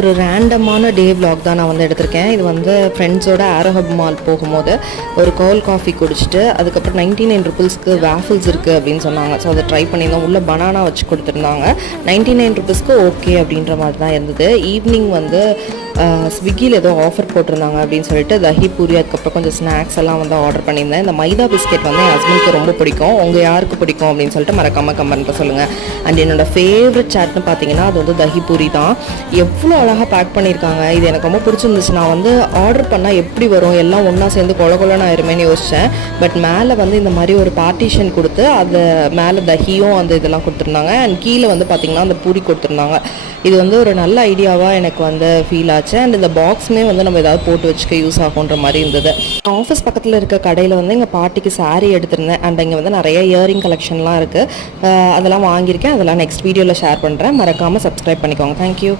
ஒரு ரேண்டமான டே vlog தான் நான் வந்து எடுத்திருக்கேன். இது வந்து ஃப்ரெண்ட்ஸோட ஆரோஹப் மால் போகும்போது ஒரு கோல்ட் காஃபி குடிச்சிட்டு அதுக்கப்புறம் 99 ருபீஸ்க்கு வேஃபிள்ஸ் இருக்குது அப்படின்னு சொன்னாங்க. ஸோ அதை ட்ரை பண்ணியிருந்தோம். உள்ளே பனானா வச்சு கொடுத்துருந்தாங்க. 99 ருபீஸ்க்கு ஓகே அப்படின்ற மாதிரி தான் இருந்தது. ஈவினிங் வந்து ஸ்விக்கியில் ஏதோ ஆஃபர் போட்டிருந்தாங்க அப்படின்னு சொல்லிட்டு தஹி பூரி அதுக்கப்புறம் கொஞ்சம் ஸ்நாக்ஸ் எல்லாம் வந்து ஆர்டர் பண்ணியிருந்தேன். இந்த மைதா பிஸ்கெட் வந்து என் ஹஸ்பண்டுக்கு ரொம்ப பிடிக்கும். உங்கள் யாருக்கு பிடிக்கும் அப்படின்னு சொல்லிட்டு மறக்காமல் கமெண்ட்டில் சொல்லுங்கள். அண்ட் என்னோடய ஃபேவரட் சாட்னு பார்த்தீங்கன்னா அது வந்து தஹி பூரி தான். எவ்வளோ அழகாக பேக் பண்ணியிருக்காங்க. இது எனக்கு ரொம்ப பிடிச்சிருந்துச்சு. நான் வந்து ஆர்டர் பண்ணால் எப்படி வரும், எல்லாம் ஒன்றா சேர்ந்து கொலன்னு ஆயிருமேன்னு யோசித்தேன். பட் மேலே வந்து இந்த மாதிரி ஒரு பார்ட்டிஷன் கொடுத்து அது மேலே தஹியும் அந்த இதெல்லாம் கொடுத்துருந்தாங்க. அண்ட் கீழே வந்து பார்த்திங்கன்னா அந்த பூரி கொடுத்துருந்தாங்க. இது வந்து ஒரு நல்ல ஐடியாவாக எனக்கு வந்து ஃபீல் ஆச்சு. அண்ட் இந்த பாக்ஸுமே வந்து நம்ம ஏதாவது போட்டு வச்சுக்க யூஸ் ஆகுன்ற மாதிரி இருந்தது. ஆஃபீஸ் பக்கத்தில் இருக்க கடையில் வந்து எங்கள் பாட்டிக்கு சாரீ எடுத்திருந்தேன். அண்ட் இங்கே வந்து நிறைய இயரிங் கலெக்ஷன்லாம் இருக்குது. அதெல்லாம் வாங்கியிருக்கேன். அதெல்லாம் நெக்ஸ்ட் வீடியோவில் ஷேர் பண்ணுறேன். மறக்காமல் சப்ஸ்கிரைப் பண்ணிக்கோங்க. தேங்க்யூ.